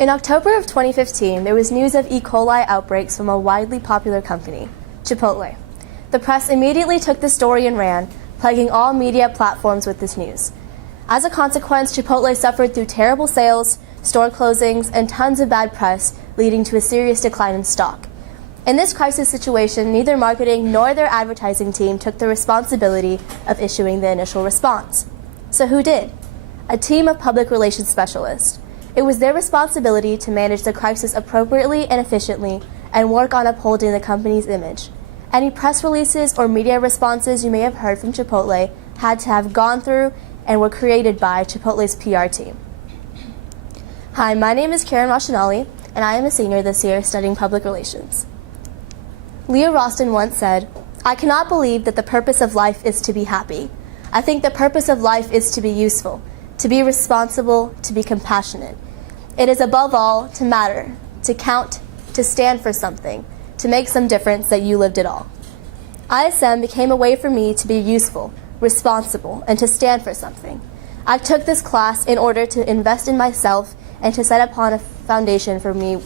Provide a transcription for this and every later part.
In October of 2015, there was news of E. coli outbreaks from a widely popular company, Chipotle. The press immediately took the story and ran, plaguing all media platforms with this news. As a consequence, Chipotle suffered through terrible sales, store closings, and tons of bad press, leading to a serious decline in stock. In this crisis situation, neither marketing nor their advertising team took the responsibility of issuing the initial response. So who did? A team of public relations specialists. It was their responsibility to manage the crisis appropriately and efficiently and work on upholding the company's image. Any press releases or media responses you may have heard from Chipotle had to have gone through and were created by Chipotle's PR team. Hi, my name is Kiran FPN, and I am a senior this year studying public relations. Leah Roston once said, "I cannot believe that the purpose of life is to be happy. I think the purpose of life is to be useful, to be responsible, to be compassionate. It is above all to matter, to count, to stand for something, to make some difference that you lived it all." ISM became a way for me to be useful, responsible, and to stand for something. I took this class in order to invest in myself and to set upon a foundation for me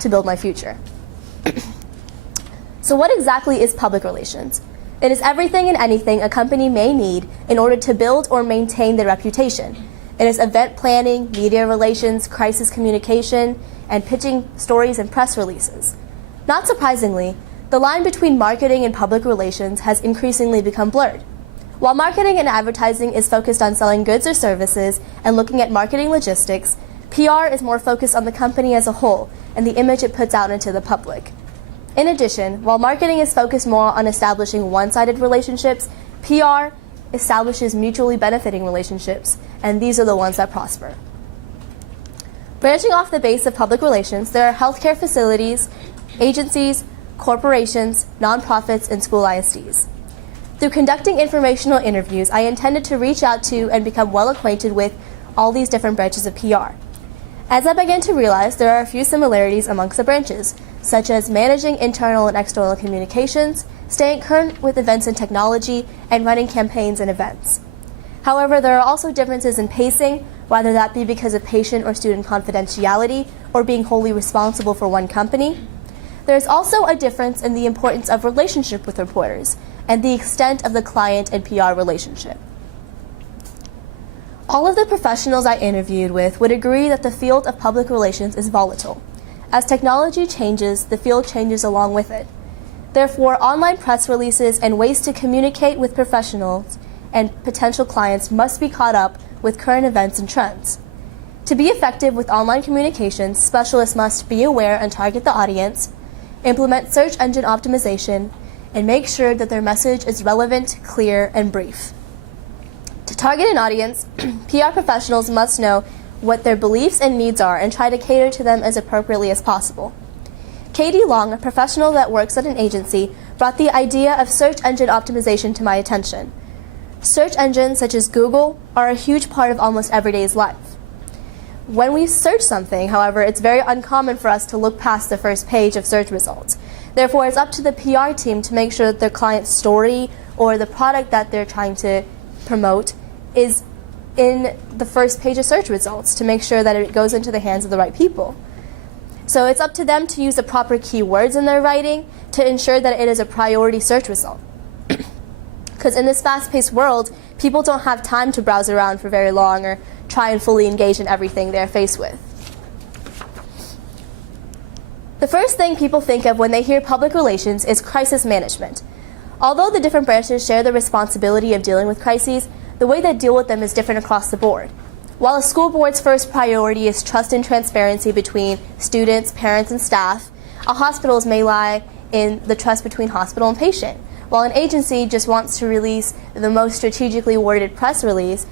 to build my future. So what exactly is public relations? It is everything and anything a company may need in order to build or maintain their reputation. It is event planning, media relations, crisis communication, and pitching stories and press releases. Not surprisingly, the line between marketing and public relations has increasingly become blurred. While marketing and advertising is focused on selling goods or services and looking at marketing logistics, PR is more focused on the company as a whole and the image it puts out into the public. In addition, while marketing is focused more on establishing one-sided relationships, PR establishes mutually benefiting relationships, and these are the ones that prosper. Branching off the base of public relations, there are healthcare facilities, agencies, corporations, nonprofits, and school ISDs. Through conducting informational interviews, I intended to reach out to and become well acquainted with all these different branches of PR. As I began to realize, there are a few similarities amongst the branches, such as managing internal and external communications, staying current with events and technology, and running campaigns and events. However, there are also differences in pacing, whether that be because of patient or student confidentiality or being wholly responsible for one company. There is also a difference in the importance of relationship with reporters and the extent of the client and PR relationship. All of the professionals I interviewed with would agree that the field of public relations is volatile. As technology changes, the field changes along with it. Therefore, online press releases and ways to communicate with professionals and potential clients must be caught up with current events and trends. To be effective with online communications, specialists must be aware and target the audience, implement search engine optimization, and make sure that their message is relevant, clear, and brief. To target an audience, PR professionals must know what their beliefs and needs are and try to cater to them as appropriately as possible. Katie Long, a professional that works at an agency, brought the idea of search engine optimization to my attention. Search engines such as Google are a huge part of almost everyday's life. When we search something, however, it's very uncommon for us to look past the first page of search results. Therefore, it's up to the PR team to make sure that their client's story or the product that they're trying to promote is in the first page of search results to make sure that it goes into the hands of the right people. So it's up to them to use the proper keywords in their writing to ensure that it is a priority search result. Because in this fast-paced world, people don't have time to browse around for very long or try and fully engage in everything they're faced with. The first thing people think of when they hear public relations is crisis management. Although the different branches share the responsibility of dealing with crises, the way they deal with them is different across the board. While a school board's first priority is trust and transparency between students, parents, and staff, a hospital's may lie in the trust between hospital and patient, while an agency just wants to release the most strategically worded press release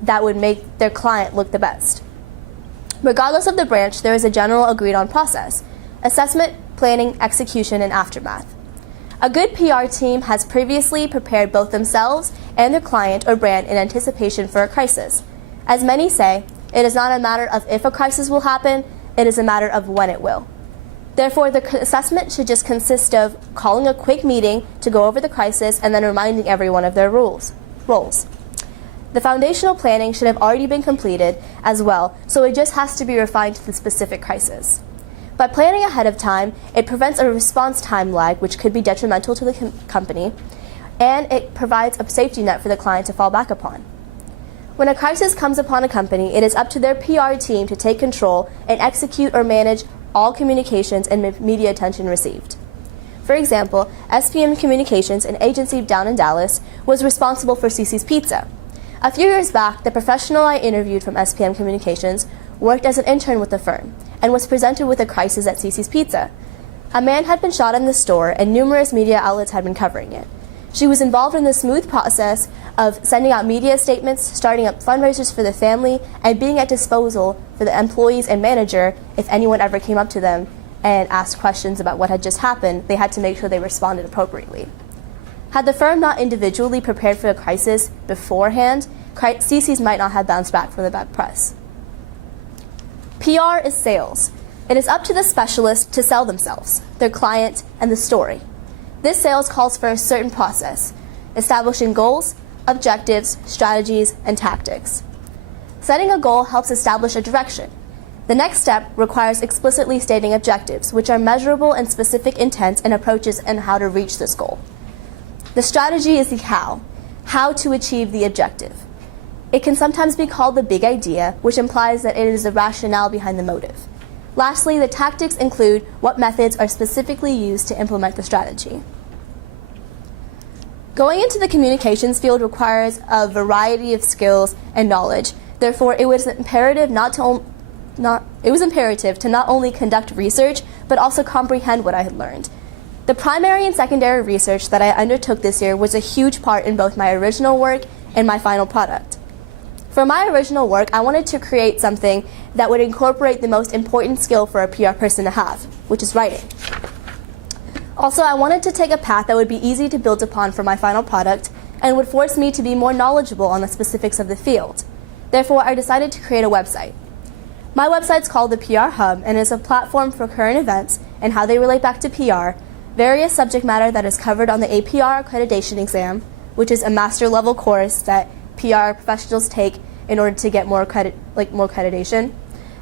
that would make their client look the best. Regardless of the branch, there is a general agreed-on process: assessment, planning, execution, and aftermath. A good PR team has previously prepared both themselves and their client or brand in anticipation for a crisis. As many say, it is not a matter of if a crisis will happen, it is a matter of when it will. Therefore, the assessment should just consist of calling a quick meeting to go over the crisis and then reminding everyone of their roles. The foundational planning should have already been completed as well, so it just has to be refined to the specific crisis. By planning ahead of time, it prevents a response time lag, which could be detrimental to the company, and it provides a safety net for the client to fall back upon. When a crisis comes upon a company, it is up to their PR team to take control and execute or manage all communications and media attention received. For example, SPM Communications, an agency down in Dallas, was responsible for Cece's Pizza. A few years back, the professional I interviewed from SPM Communications worked as an intern with the firm and was presented with a crisis at Cece's Pizza. A man had been shot in the store and numerous media outlets had been covering it. She was involved in the smooth process of sending out media statements, starting up fundraisers for the family, and being at disposal for the employees and manager if anyone ever came up to them and asked questions about what had just happened. They had to make sure they responded appropriately. Had the firm not individually prepared for a crisis beforehand, Cece's might not have bounced back from the bad press. PR is sales. It is up to the specialist to sell themselves, their client, and the story. This sales calls for a certain process, establishing goals, objectives, strategies, and tactics. Setting a goal helps establish a direction. The next step requires explicitly stating objectives, which are measurable and specific intents and approaches and how to reach this goal. The strategy is the how to achieve the objective. It can sometimes be called the big idea, which implies that it is the rationale behind the motive. Lastly, the tactics include what methods are specifically used to implement the strategy. Going into the communications field requires a variety of skills and knowledge. Therefore, it was imperative to not only conduct research, but also comprehend what I had learned. The primary and secondary research that I undertook this year was a huge part in both my original work and my final product. For my original work, I wanted to create something that would incorporate the most important skill for a PR person to have, which is writing. Also, I wanted to take a path that would be easy to build upon for my final product and would force me to be more knowledgeable on the specifics of the field. Therefore, I decided to create a website. My website's called the PR Hub and is a platform for current events and how they relate back to PR, various subject matter that is covered on the APR accreditation exam, which is a master level course that PR professionals take in order to get more accreditation,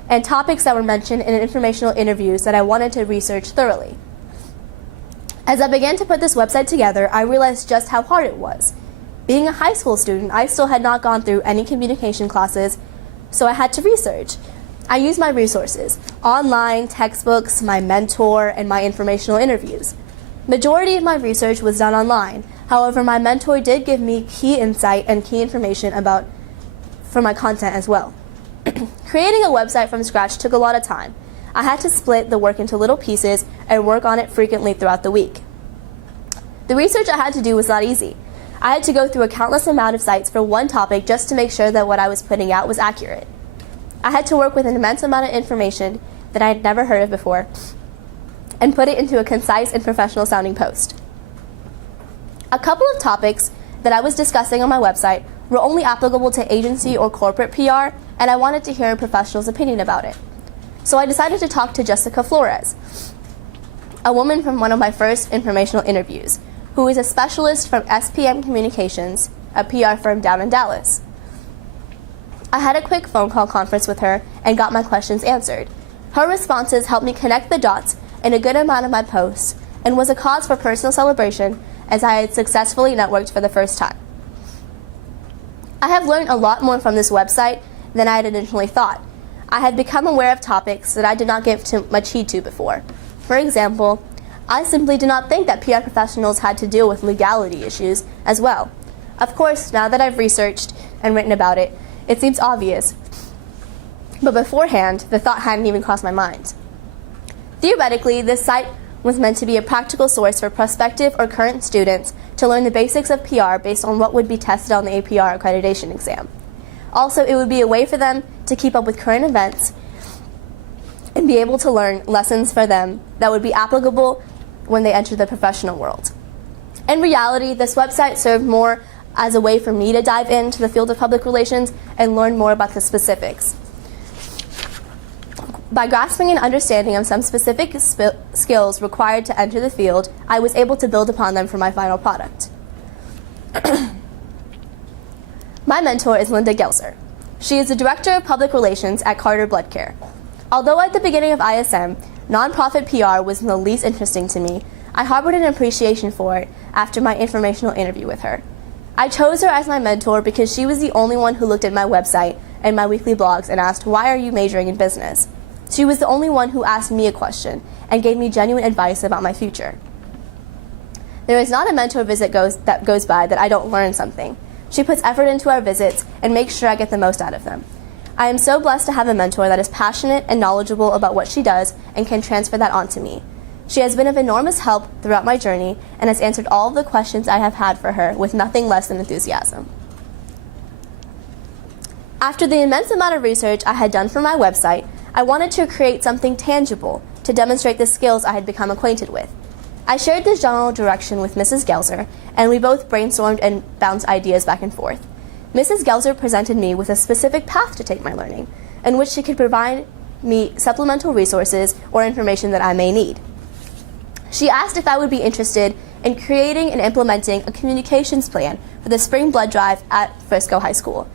and topics that were mentioned in informational interviews that I wanted to research thoroughly. As I began to put this website together, I realized just how hard it was. Being a high school student, I still had not gone through any communication classes, so I had to research. I used my resources, online, textbooks, my mentor, and my informational interviews. Majority of my research was done online. However, my mentor did give me key insight and key information for my content as well. Creating a website from scratch took a lot of time. I had to split the work into little pieces and work on it frequently throughout the week. The research I had to do was not easy. I had to go through a countless amount of sites for one topic just to make sure that what I was putting out was accurate. I had to work with an immense amount of information that I had never heard of before and put it into a concise and professional sounding post. A couple of topics that I was discussing on my website were only applicable to agency or corporate PR, and I wanted to hear a professional's opinion about it. So I decided to talk to Jessica Flores, a woman from one of my first informational interviews, who is a specialist from SPM Communications, a PR firm down in Dallas. I had a quick phone call conference with her and got my questions answered. Her responses helped me connect the dots in a good amount of my posts and was a cause for personal celebration as I had successfully networked for the first time. I have learned a lot more from this website than I had initially thought. I had become aware of topics that I did not give too much heed to before. For example, I simply did not think that PR professionals had to deal with legality issues as well. Of course, now that I've researched and written about it, it seems obvious. But beforehand, the thought hadn't even crossed my mind. Theoretically, this site was meant to be a practical source for prospective or current students to learn the basics of PR based on what would be tested on the APR accreditation exam. Also, it would be a way for them to keep up with current events and be able to learn lessons for them that would be applicable when they enter the professional world. In reality, this website served more as a way for me to dive into the field of public relations and learn more about the specifics. By grasping and understanding of some specific skills required to enter the field, I was able to build upon them for my final product. My mentor is Linda Gelser. She is the Director of Public Relations at Carter Blood Care. Although at the beginning of ISM, nonprofit PR was the least interesting to me, I harbored an appreciation for it after my informational interview with her. I chose her as my mentor because she was the only one who looked at my website and my weekly blogs and asked, "Why are you majoring in business?" She was the only one who asked me a question and gave me genuine advice about my future. There is not a mentor visit that goes by that I don't learn something. She puts effort into our visits and makes sure I get the most out of them. I am so blessed to have a mentor that is passionate and knowledgeable about what she does and can transfer that onto me. She has been of enormous help throughout my journey and has answered all of the questions I have had for her with nothing less than enthusiasm. After the immense amount of research I had done for my website, I wanted to create something tangible to demonstrate the skills I had become acquainted with. I shared this general direction with Mrs. Gelser, and we both brainstormed and bounced ideas back and forth. Mrs. Gelser presented me with a specific path to take my learning, in which she could provide me supplemental resources or information that I may need. She asked if I would be interested in creating and implementing a communications plan for the spring blood drive at Frisco High School.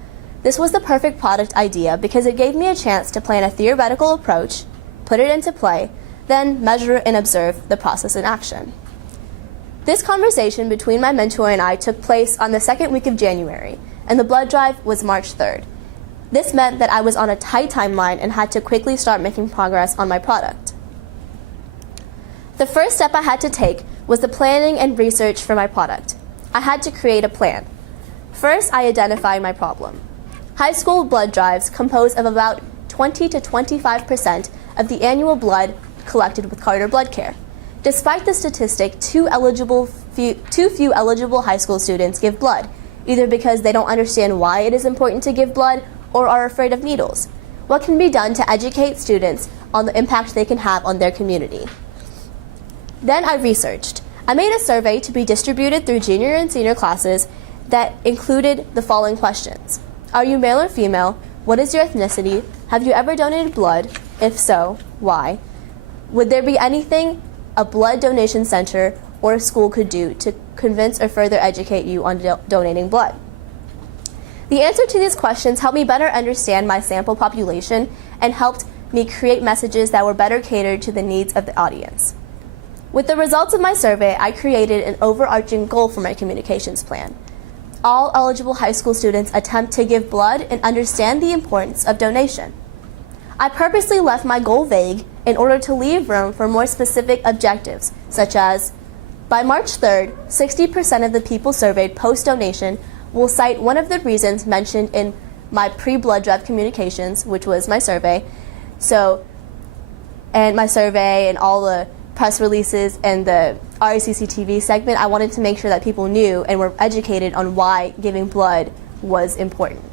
This was the perfect product idea because it gave me a chance to plan a theoretical approach, put it into play, then measure and observe the process in action. This conversation between my mentor and I took place on the second week of January, and the blood drive was March 3rd. This meant that I was on a tight timeline and had to quickly start making progress on my product. The first step I had to take was the planning and research for my product. I had to create a plan. First, I identified my problem. High school blood drives compose of about 20 to 25% of the annual blood collected with Carter Blood Care. Despite the statistic, too few eligible high school students give blood, either because they don't understand why it is important to give blood or are afraid of needles. What can be done to educate students on the impact they can have on their community? Then I researched. I made a survey to be distributed through junior and senior classes that included the following questions. Are you male or female? What is your ethnicity? Have you ever donated blood? If so, why? Would there be anything a blood donation center or a school could do to convince or further educate you on donating blood? The answer to these questions helped me better understand my sample population and helped me create messages that were better catered to the needs of the audience. With the results of my survey, I created an overarching goal for my communications plan. All eligible high school students attempt to give blood and understand the importance of donation. I purposely left my goal vague in order to leave room for more specific objectives, such as, by March 3rd, 60% of the people surveyed post-donation will cite one of the reasons mentioned in my pre-blood drive communications, which was my survey. And my survey and all the press releases and the RACC TV segment, I wanted to make sure that people knew and were educated on why giving blood was important.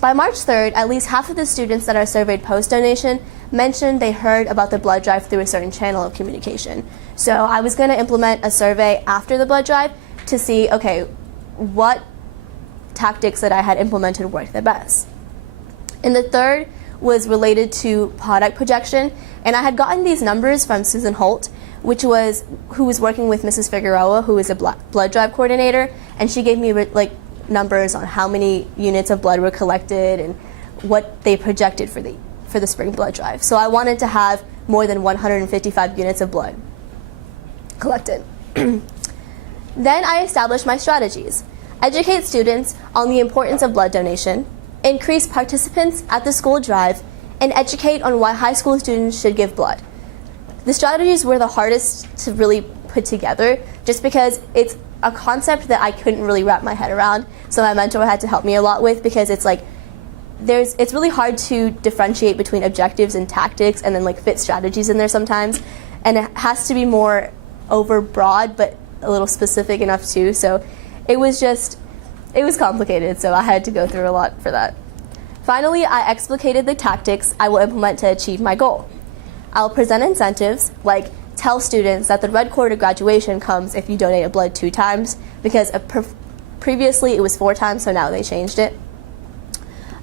By March 3rd, at least half of the students that are surveyed post-donation mentioned they heard about the blood drive through a certain channel of communication. So I was going to implement a survey after the blood drive to see, okay, what tactics that I had implemented worked the best. And the third was related to product projection, and I had gotten these numbers from Susan Holt, who was working with Mrs. Figueroa, who is a blood drive coordinator, and she gave me numbers on how many units of blood were collected and what they projected for the spring blood drive. So I wanted to have more than 155 units of blood collected. Then I established my strategies. Educate students on the importance of blood donation, increase participants at the school drive, and educate on why high school students should give blood. The strategies were the hardest to really put together just because it's a concept that I couldn't really wrap my head around, so my mentor had to help me a lot with, because it's really hard to differentiate between objectives and tactics and then fit strategies in there sometimes, and it has to be more over broad but a little specific enough too. So it was complicated, so I had to go through a lot for that. Finally, I explicated the tactics I will implement to achieve my goal. I'll present incentives, like tell students that the red quarter graduation comes if you donate blood 2 times, because previously it was 4 times, so now they changed it.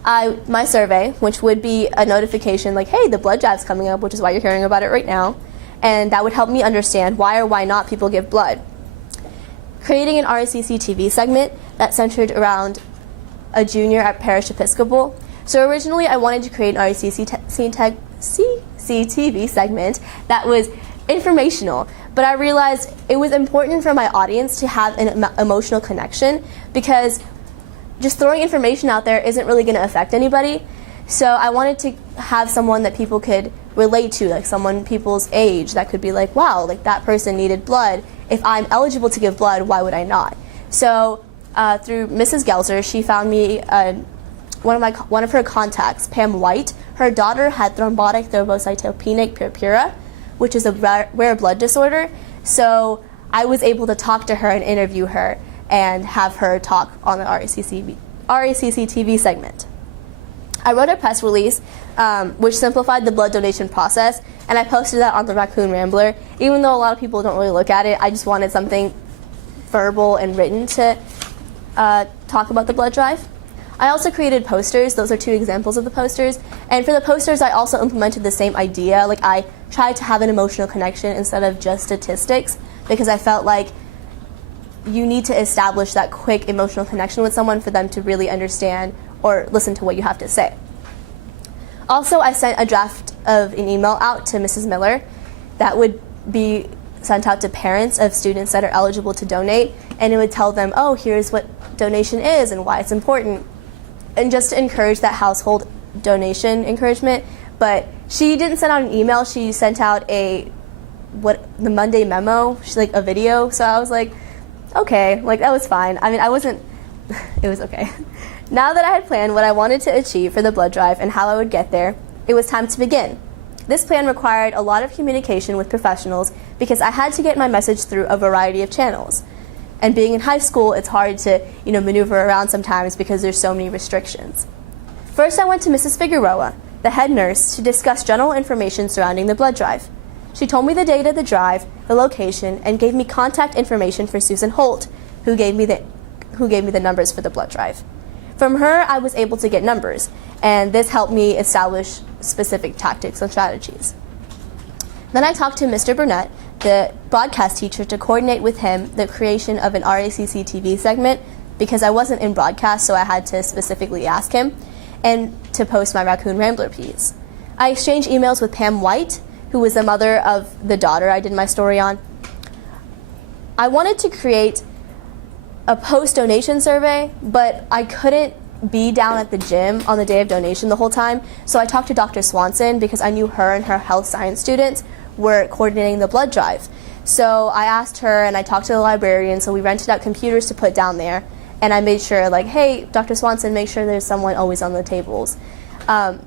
My survey, which would be a notification like, hey, the blood drive's coming up, which is why you're hearing about it right now, and that would help me understand why or why not people give blood. Creating an RACC TV segment that centered around a junior at Parish Episcopal. So originally I wanted to create an CCTV segment that was informational, but I realized it was important for my audience to have an emotional connection, because just throwing information out there isn't really going to affect anybody. So I wanted to have someone that people could relate to, like someone people's age that could be like, wow, like that person needed blood. If I'm eligible to give blood, why would I not? So through Mrs. Gelser, she found me one of her contacts, Pam White. Her daughter had thrombotic thrombocytopenic purpura, which is a rare blood disorder. So I was able to talk to her and interview her and have her talk on the RACC TV segment. I wrote a press release which simplified the blood donation process, and I posted that on the Raccoon Rambler. Even though a lot of people don't really look at it, I just wanted something verbal and written to talk about the blood drive. I also created posters. Those are 2 examples of the posters. And for the posters, I also implemented the same idea. Like, I tried to have an emotional connection instead of just statistics, because I felt like you need to establish that quick emotional connection with someone for them to really understand or listen to what you have to say. Also, I sent a draft of an email out to Mrs. Miller that would be sent out to parents of students that are eligible to donate, and it would tell them, oh, here's what donation is and why it's important, and just to encourage that household donation encouragement. But she didn't send out an email, she sent out the Monday memo, like a video, so I was like, okay, like that was fine. I mean, it was okay. Now that I had planned what I wanted to achieve for the blood drive and how I would get there, it was time to begin. This plan required a lot of communication with professionals because I had to get my message through a variety of channels. And being in high school, it's hard to, maneuver around sometimes because there's so many restrictions. First, I went to Mrs. Figueroa, the head nurse, to discuss general information surrounding the blood drive. She told me the date of the drive, the location, and gave me contact information for Susan Holt, who gave me the numbers for the blood drive. From her, I was able to get numbers, and this helped me establish specific tactics and strategies. Then I talked to Mr. Burnett, the broadcast teacher, to coordinate with him the creation of an RACC TV segment, because I wasn't in broadcast, so I had to specifically ask him, and to post my Raccoon Rambler piece. I exchanged emails with Pam White, who was the mother of the daughter I did my story on. I wanted to create a post-donation survey, but I couldn't be down at the gym on the day of donation the whole time, so I talked to Dr. Swanson because I knew her and her health science students were coordinating the blood drive. So I asked her, and I talked to the librarian, so we rented out computers to put down there, and I made sure, like, hey, Dr. Swanson, make sure there's someone always on the tables.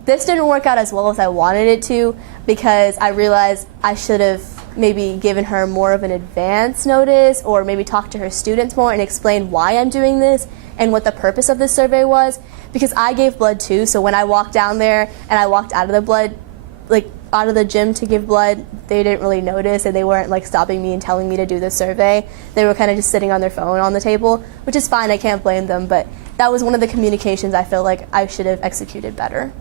This didn't work out as well as I wanted it to, because I realized I should have maybe given her more of an advance notice, or maybe talk to her students more and explain why I'm doing this and what the purpose of this survey was, because I gave blood too. So when I walked down there and I walked out of the gym to give blood, they didn't really notice, and they weren't like stopping me and telling me to do this survey. They were kind of just sitting on their phone on the table, which is fine, I can't blame them, but that was one of the communications I feel like I should have executed better.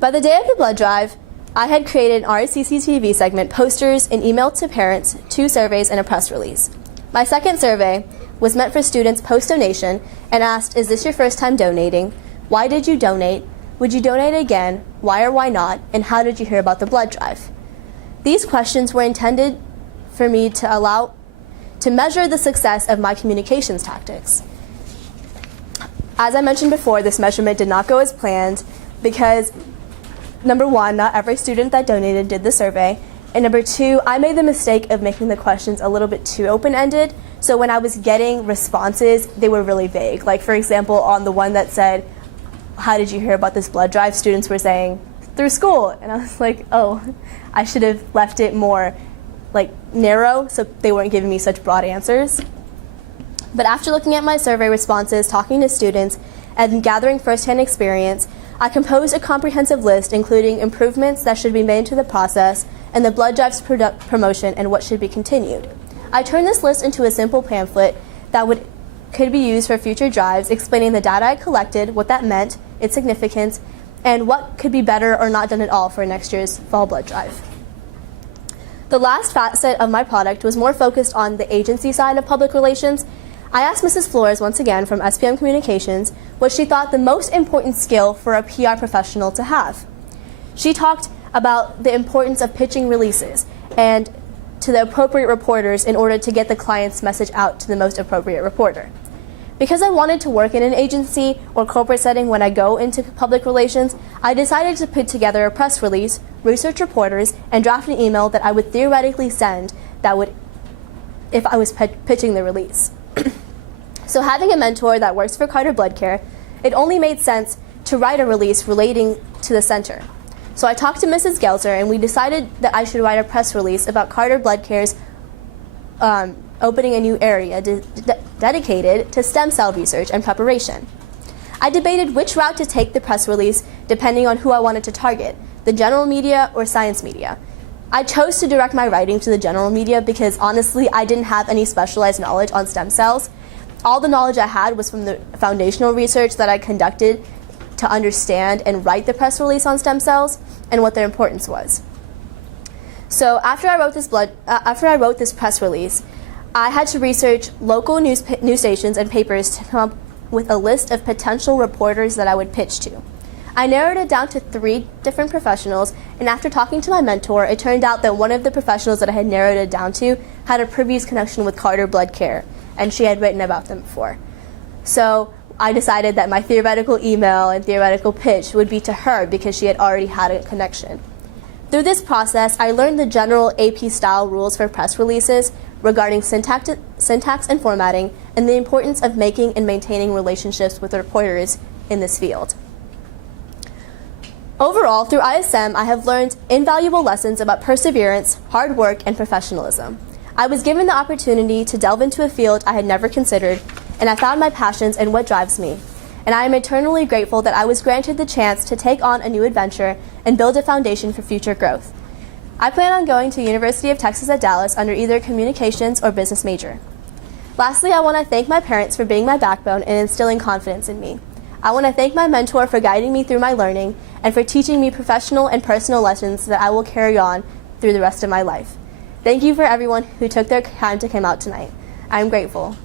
By the day of the blood drive, I had created an RACC TV segment, posters, an email to parents, 2 surveys, and a press release. My second survey was meant for students post-donation and asked, is this your first time donating? Why did you donate? Would you donate again? Why or why not? And how did you hear about the blood drive? These questions were intended for me to measure the success of my communications tactics. As I mentioned before, this measurement did not go as planned because, number 1, not every student that donated did the survey, and number 2, I made the mistake of making the questions a little bit too open-ended, so when I was getting responses, they were really vague. Like, for example, on the one that said, how did you hear about this blood drive? Students were saying, through school. And I was like, oh, I should have left it more narrow so they weren't giving me such broad answers. But after looking at my survey responses, talking to students, and gathering firsthand experience, I composed a comprehensive list including improvements that should be made to the process and the blood drive's promotion and what should be continued. I turned this list into a simple pamphlet that could be used for future drives, explaining the data I collected, what that meant, its significance, and what could be better or not done at all for next year's fall blood drive. The last facet of my product was more focused on the agency side of public relations. I asked Mrs. Flores once again from SPM Communications what she thought the most important skill for a PR professional to have. She talked about the importance of pitching releases and to the appropriate reporters in order to get the client's message out to the most appropriate reporter. Because I wanted to work in an agency or corporate setting when I go into public relations, I decided to put together a press release, research reporters, and draft an email that I would theoretically send if I was pitching the release. So having a mentor that works for Carter Blood Care, it only made sense to write a release relating to the center. So I talked to Mrs. Gelzer, and we decided that I should write a press release about Carter Blood Care's opening a new area dedicated to stem cell research and preparation. I debated which route to take the press release depending on who I wanted to target, the general media or science media. I chose to direct my writing to the general media because honestly I didn't have any specialized knowledge on stem cells. All the knowledge I had was from the foundational research that I conducted to understand and write the press release on stem cells and what their importance was. So after I wrote this press release, I had to research local news stations and papers to come up with a list of potential reporters that I would pitch to. I narrowed it down to 3 different professionals, and after talking to my mentor, it turned out that one of the professionals that I had narrowed it down to had a previous connection with Carter Blood Care, and she had written about them before. So I decided that my theoretical email and theoretical pitch would be to her because she had already had a connection. Through this process, I learned the general AP-style rules for press releases regarding syntax and formatting, and the importance of making and maintaining relationships with reporters in this field. Overall, through ISM, I have learned invaluable lessons about perseverance, hard work, and professionalism. I was given the opportunity to delve into a field I had never considered, and I found my passions and what drives me. And I am eternally grateful that I was granted the chance to take on a new adventure and build a foundation for future growth. I plan on going to University of Texas at Dallas under either communications or business major. Lastly, I want to thank my parents for being my backbone and instilling confidence in me. I want to thank my mentor for guiding me through my learning and for teaching me professional and personal lessons that I will carry on through the rest of my life. Thank you for everyone who took their time to come out tonight. I am grateful.